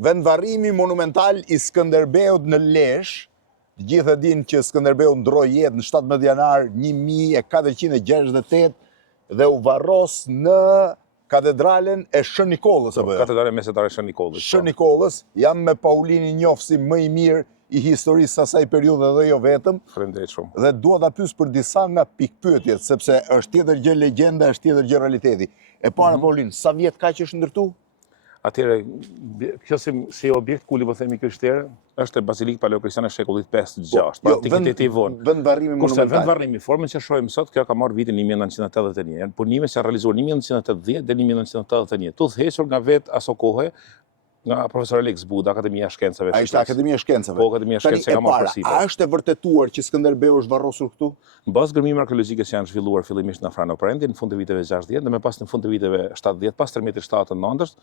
Vendvarrimi monumental I Skënderbeut në Lezhë, të gjithë e dinë që Skënderbeu ndroi jetë në 17 janar 1468 dhe u varros në katedralen e Shën Nikollës. Katedralen mesetare Shën Nikollës. Shën Nikollës, jam me Paulinin njofsi më I mirë I historisë asaj periudhe dhe jo vetëm. Faleminderit shumë. Dhe dua ta pyes për disa nga pikpyetjet, sepse është tjetër gjë legjenda, është tjetër gjë realiteti. E para Paulin, sa vjet ka që është ndërtu? Atëre, kjo si objekt kulli po themi krishterë, është e bazilikë paleokristiane shekullit 5-6, pra antikiteti I vonë. Vendvarrimi monumental. Kurse vendvarrimi, formën që shohim sot, kjo ka marrë vitin 1981, janë punime që janë realizuar 1980 dhe 1981. Tu theshur nga vetë aso kohë, nga profesor Alex Buda, Akademia e Shkencave. A ishte Akademia e Shkencave? Po, Akademia e Shkencave ka marrë përsipër. A është e vërtetuar që Skënderbeu është varrosur këtu? Në bazë gërmime arkeologjike që janë zhvilluar fillimisht në Frano Prendi në fund të viteve 60 dhe më pas në fund të viteve 70, pas 1379,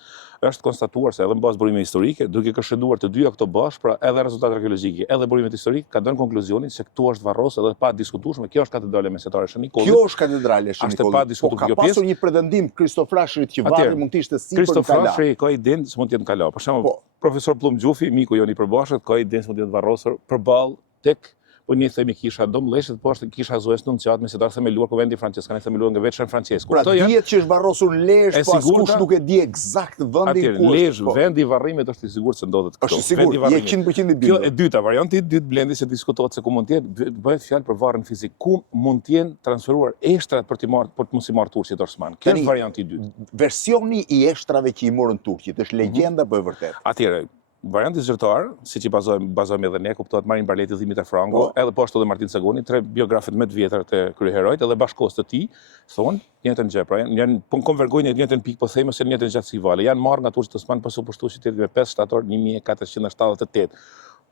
është konstatuar se edhe në bazë burimeve historike, duke këshilluar të dyja këto bashkë, pra edhe rezultate arkeologjike, edhe burimet historike, ka dhënë konkluzionin se këtu është varrosur edhe pa diskutueshme, kjo është katedrale mesetare Shën Nikollës. Kjo është katedrale Shën Nikollës. Është pa diskutueshme kjo pjesë. Ka pasur një pretendim Kristofrashrit që varri mund të ishte sipër në Kala. Kristofrashri ka idenë se mund të jetë në Kala. Për shembull, profesor Plum Gjufi, miku joni I përbashkët, ka idenë se mund të jetë varrosur përballë tek po një themi kisha Dom Leshët, po është kisha Zoes Nunciat, mesetar themeluar kuvendi franceskan, themeluar nga vetë Shën Francesku. Pra dihet që është varrosur në Lezhë, po askush nuk e di eksakt vendin ku është. Lezhë, vendi I varrimit është I sigurt se ndodhet këtu. Është I sigurt, je 100% I bindur. Kjo e dyta, varianti I dytë blendi se diskutohet se ku mund të jetë, bëhet fjalë për varrin fizik, ku mund të jenë transferuar eshtrat për të mos I marrë turqit Osman. Kjo është varianti I dytë. Versioni I eshtrave që I morën turqit, është legjenda apo e vërtetë? Atëherë, varianti zyrtar, siç I bazojmë edhe ne, kuptohet Marin Barleti, Dimitra Franco, edhe po ashtu edhe Martin Sagoni, tre biografët më të vjetër të kryeherojt, edhe bashkës të tij, thonë njëjtën gjë, pra janë po konvergojnë në njëjtën pikë, po themi se në njëjtën gjatësi vale. Janë marrë nga turqit osman pas u pushtuar qytetit me 5 shtator 1478.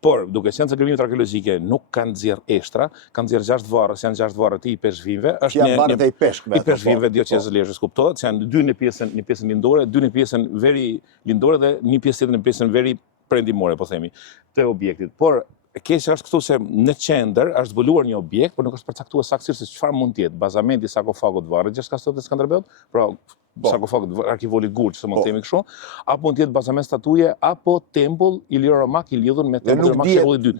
Por, duke qenë se gërmimet arkeologjike nuk kanë nxjerr eshtra, kanë nxjerr 6 varrës, janë 6 varrët I peshqvinve, është janë varrët e peshkëve. I peshqvinve diocezës Lezhës, kuptohet, që janë dy në pjesën lindore, dy në pjesën veri lindore dhe një pjesë tjetër në pjesën veri perëndimore, po themi, të objektit. Por e keqja është këtu se në qendër është zbuluar një objekt, por nuk është përcaktuar saktësisht se çfarë mund të jetë. Bazamenti I sarkofagut varrit 6 të Skënderbeut, pra sarkofagut arkivolit Gurç, se mund të themi kështu, apo mund të jetë bazament statuje apo tempull iliro-romak I lidhur me tempullin romak shekullit II.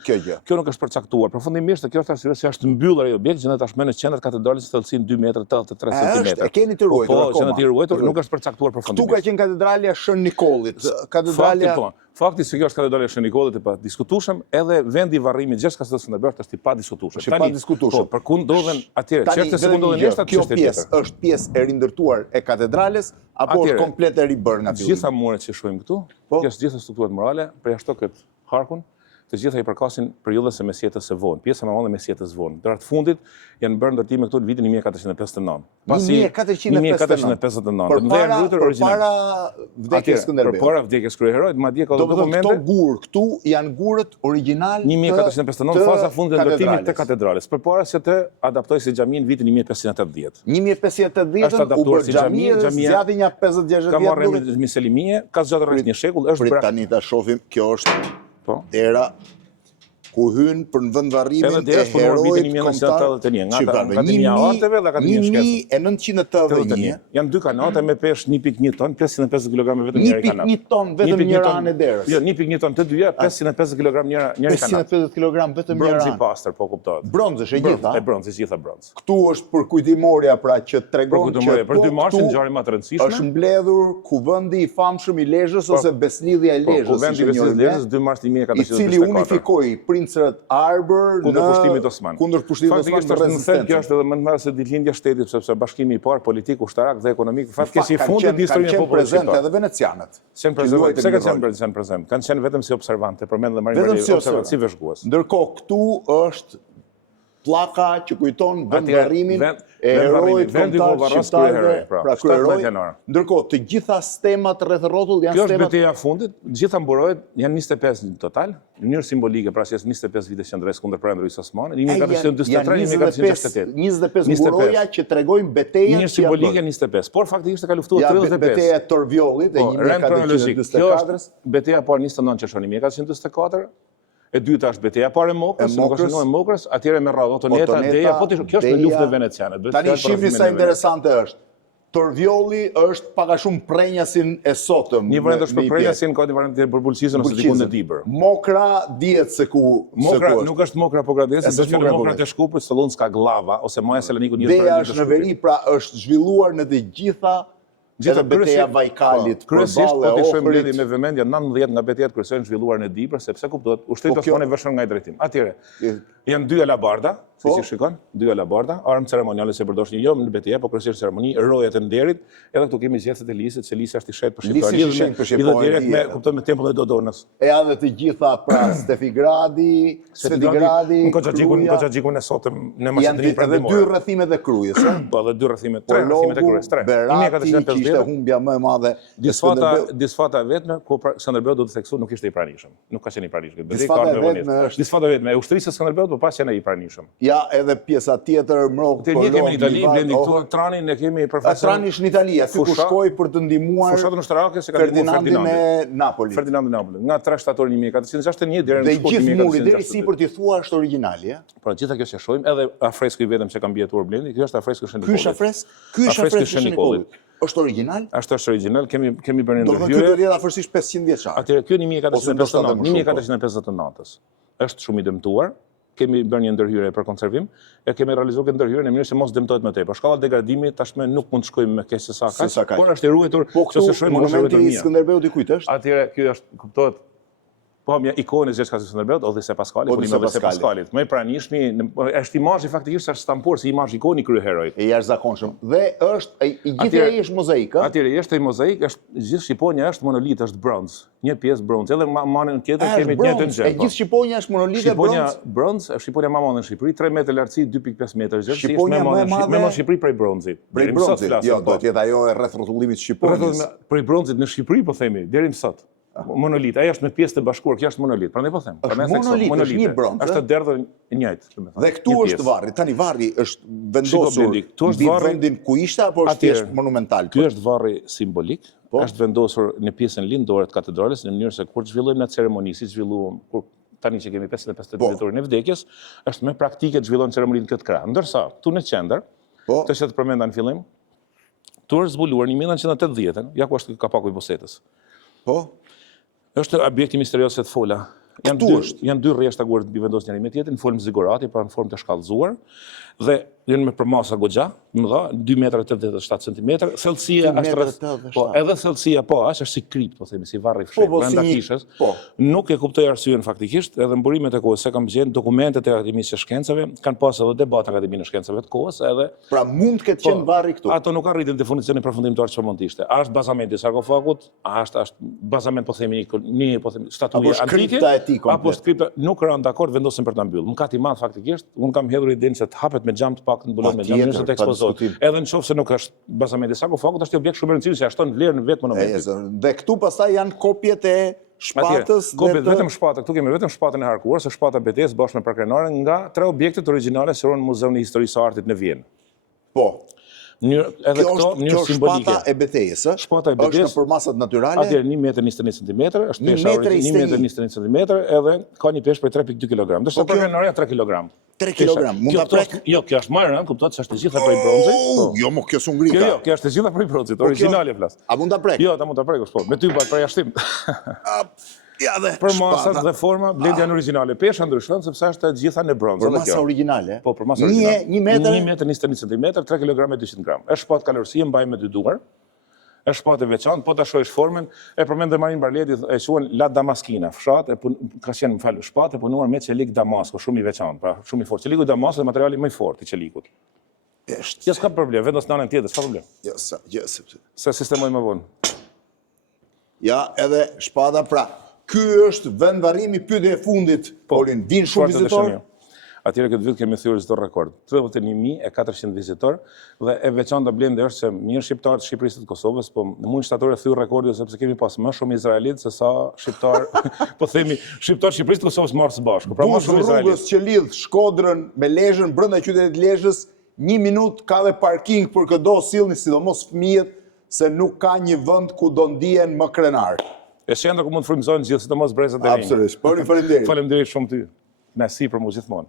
Kjo nuk është përcaktuar. Përfundimisht kjo është arsye se është mbyllur ai objekt, gjendet tashmë në qendër katedrales thellësinë 2,83 m. E keni të ruajtur akoma. Po, gjendet I ruajtur, nuk është përcaktuar përfundimisht. Ktu ka qenë katedralja Shën Nikollit. Katedralja Fakti se kjo është katedrale Shën Nikollit e pa diskutueshëm, edhe vendi I varrimit gjithçka të Skënderbeut është I pa diskutueshëm. Është I pa diskutueshëm. Po, për ku ndodhen atëherë, çfarë se ku ndodhen eshtat, kjo pjesë është pjesë e rindërtuar e katedrales apo është komplet e ribër nga fillimi? Gjitha muret që shohim këtu, kjo është gjitha strukturat morale, përjashto këtë harkun, të gjitha I përkasin periudhës së mesjetës së vonë, pjesa më e madhe mesjetës së vonë. Dera të fundit janë bërë ndërtime këtu në vitin 1459. Pasi 1459. Përpara vdekjes Skënderbeut. Përpara vdekjes kryeherojt, madje ka dokumente. Këto gur këtu janë gurët origjinal 1459 faza fundit e ndërtimit të katedrales. Përpara se të adaptojë si xhami në vitin 1580. 1580 u bë xhami, zgjati një 50-60 vjet. Ka marrë emrin Selimie, ka zgjatur rreth një shekull, është bërë. Tani ta shohim, kjo është dera ku hyn për në vendvarrimin e herojt kombëtar nga Akademia e Arteve dhe Akademia e Shkencave. 1981. Janë dy kanate me peshë 1.1 ton, 550 kg vetëm njëri kanat. 1.1 ton vetëm një ranë e derës. Jo, 1.1 ton të dyja, 550 kg njëri kanat. 550 kg vetëm një ranë. Bronz I pastër, po kuptohet. Bronz është e gjitha. E bronz, gjitha bronz. Këtu është për kujtimorja pra që tregon që për 2 marshin ngjarje më të rëndësishme. Është mbledhur kuvendi I famshëm I Lezhës ose Beslidhja e Lezhës. Kuvendi I Lezhës 2 mars 1424. I cili unifikoi princët kundër pushtimit osman. Kundër pushtimit osman të rezistencë. Kjo është edhe më të madhe se ditëlindja e shtetit, sepse bashkimi I parë politik, ushtarak dhe ekonomik, faktikisht I fundit të historisë e popullit shqiptar. Edhe venecianët. Pse kanë prezent? Kanë qenë vetëm si observantë, përmend dhe Marin Barleti, observantë si veshgues. Ndërkohë këtu është pllaka që kujton vendvarrimin e herojit kombëtar shqiptarëve, pra kryeheroj. Ndërkohë të gjitha stemat rreth rrotull janë stemat. Kjo është betejë e fundit, gjitha mburohet, janë 25 në total, në mënyrë simbolike, pra që 25 vite qendrës kundër prindërve Osman, 1443-1468. 25 mburoja që tregojnë betejën. Një simbolike 25, por faktikisht ka luftuar 35. Beteja e Torvjollit e 1444. Kjo është beteja parë 29 qershor 1444. E dyta është betejë parë e Mokrës, nuk është e Mokrës, atëherë me radhë Otoneta, Deja, po kjo është në luftë veneciane. Tani shifri sa interesante është. Tërvjolli është pak a shumë prenjasin e sotëm. Një variant është për prenjasin, ka një variant për bulqizën ose dikun në dibër. Mokra dihet se ku Mokra nuk është mokra po gradesi, se që në mokra të Shkuprit sëllon s'ka glava, ose maja seleniku një Beja është në veri, pra është zhvilluar në të gjitha edhe beteja Bajkalit, kryesisht po t'i shojmë mbledhje me vëmendje 19 nga betejat kryesore janë zhvilluar në Dibër, sepse kuptohet ushtrit osmani vëshën nga i drejtim. Atyre janë dy alabarda, si shikon, dy alabarda, armë ceremoniale se përdoshin jo në betejë, po kryesisht ceremoni, rojat e nderit, edhe këtu kemi zgjedhjet e lisit, se lisi është i shet për shqiptarë. Lidhet direkt me kupton me tempull e Dodonës. E edhe të gjitha pra Stefigradi, Svetigradi, Koçaxhikun e sotëm në Maqedoni edhe dy rrethimet e krujës, po edhe dy rrethimet, tre rrethimet e krujës, tre. Berati ishte humbja më e madhe. Disfata e vetme ku Skënderbeut do të theksu nuk ishte i pranishëm. Nuk ka qenë i pranishëm. Disfata vetme e ushtrisë së Skënderbeut po pas qenë i pranishëm. Ja, edhe pjesa tjetër mrok Te ne kemi në Itali, blendi këtu Tranin ne kemi profesor. Trani është në Itali, aty ku shkoi për të ndihmuar fushatën ushtarake se ka ndihmuar Ferdinandin e Napolit. Ferdinandin e Napolit, nga 3 shtator 1461 deri në shkurt 1462. Dhe gjithë muri deri sipër ti thua është origjinali, a? Pra gjitha kjo që shohim, edhe afresku i vetëm që ka mbijetuar blendi, kjo është afresku i Shenikolit. Ky është afresku i Shenikolit. Është origjinal? Është origjinal, kemi bërë ndërhyrje. Do të thotë jetë afërsisht 500 vjeçar. Atëherë ky 1459 është shumë i dëmtuar. Kemi bërë një ndërhyrje për konservim, e kemi realizuar këtë ndërhyrje në mënyrë se mos dëmtohet më tepër. Shkalla degradimi tashmë nuk mund të shkojmë me keq se sa kaq, por është i ruajtur nëse shohim monumenti i Skënderbeutit kujt është? Atëherë ky është kuptohet pamja ikone e Zgjeska së Skënderbeut, Odhise Paskalit, Odhise Paskalit. Më i pranishmi, është imazhi faktikisht është stampuar si imazh ikoni kryeherojit. E jashtëzakonshëm. Dhe është i gjithë ai është mozaik, a? Atëherë është i mozaik, është gjithë Shqiponia është monolit, është bronz, një pjesë bronz. Edhe manën tjetër kemi një të nxehtë. E gjithë Shqiponia është monolit e bronz. Bronz, Shqiponia më e madhe në Shqipëri, 3 metra lartësi, 2.5 metra gjatë, është më e madhe në Shqipëri prej bronzit. Prej bronzit. Jo, do të jetë ajo e rreth rrotullimit të Shqiponisë. Prej bronzit në Shqipëri po themi, deri më sot. Monolit, ajo është me pjesë të bashkuar, kjo është monolit. Prandaj po them. Monolit, është një bronz. Është derdhër e njëjtë, domethënë. Dhe këtu është varri. Tani varri është vendosur mbi vendin ku ishte apo është thjesht monumental? Ky është varri simbolik. Është vendosur në pjesën lindore të katedrales në mënyrë se kur zhvillojmë në ceremoni, si zhvilluam kur tani që kemi 558 vjetorin e vdekjes, është më praktike të zhvillojmë ceremoninë këtë krah. Ndërsa këtu në qendër, të që të përmenda në fillim, tu është zbuluar në 1980, ja ku është kapaku i bosetës. Po. Është objekti misterios se të fola. Janë dy rreshta kur të vendos njëri me tjetrin, në formë zigurati, pra në formë të shkallëzuar, dhe janë me përmasa goxha, më dha 2,87 cm, thellësia është rreth, po, edhe thellësia po, është si kript, po themi, si varri fshehtë brenda kishës. Nuk e kuptoj arsyeën faktikisht, edhe mburimet e kohës se kam gjetur dokumentet e Akademisë së Shkencave, kanë pasur edhe debat Akademinë e Shkencave të kohës, edhe pra mund të ketë qenë varri këtu. Ato nuk arritën definicionin përfundimtar çfarë mund të ishte. A është bazamenti i sarkofagut, a është bazament po themi një po themi statuja antike, apo skripta nuk rënë dakord vendosen për ta mbyllur. Më ka i madh faktikisht, un kam hedhur idenë se të hapet me xham të pak në bulon me xham nëse të ekspozohet. Edhe nëse nuk është bazamenti i sarkofagut, është një objekt shumë i rëndësishëm se ashton vlerën vetë monumentit. Dhe këtu pastaj janë kopjet e shpatës vetëm shpata, këtu kemi vetëm shpatën e harkuar, se shpata betejës bashkë me prakrenaren nga 3 objektet origjinale që në Muzeun e Historisë së Artit në Vjenë. Po. Edhe këto mënyrë simbolike. Shpata e betejës, ë? Shpata e betejës. Është në përmasat natyrale. Atëherë 1,21 cm, është pesha origjinale 1,21 cm, edhe ka një peshë për 3,2 kg. Ndërsa prakrenarea 3 kg. 3 kg. Mund ta prek? Jo, kjo është marrë, kuptohet se është e gjitha prej bronzit. Jo, mo kjo s'u ngrita. Jo, kjo është e gjitha prej bronzit, origjinale flas. A mund ta prek? Jo, ta mund ta prek, po. Me ty bëj përjashtim. Ja dhe për masat dhe forma, blendi janë origjinale. Pesha ndryshon sepse është e gjitha në bronzë. Për masa origjinale? Po, për masa origjinale. 1,21 cm, 3 kg e 200 gram. Është shpatë kalorësie, mbaj me 2 duar. Është shpatë e veçantë, po ta shohësh formën, e përmend dhe Marin Barleti, e quhen La Damaskina, fshat, ka qenë shpatë e punuar me çelik Damasku, shumë i veçantë, pra shumë i fortë. Çeliku i Damasku është materiali më i fortë i çelikut. Është. Jo, s'ka problem, vendos në anën tjetër, s'ka problem. Jo, sepse. Se sistemojmë më vonë. Ja, edhe shpata pra. Ky është vend varrimi, pyetja e fundit. Polin, vin shumë vizitorë. Atëherë këtë vit kemi thyer çdo rekord. 31.400 vizitorë dhe e veçanta blendi është se mirë shqiptarë të Shqipërisë të Kosovës, po në muaj shtator e thyer rekordin sepse kemi pas më shumë izraelitë se sa shqiptar, po themi shqiptar të Shqipërisë të Kosovës marrë së bashku. Pra më shumë izraelitë. Rrugës që lidh Shkodrën me Lezhën brenda qytetit Lezhës, 1 minutë ka dhe parking për këdo sillni, sidomos fëmijët, se nuk ka një vend ku do ndihen më krenar. E shenda ku mund të frymëzojnë gjithë, sidomos brezat e rinj. Absolutisht. Faleminderit. Faleminderit shumë ty. Merci për mua gjithmonë.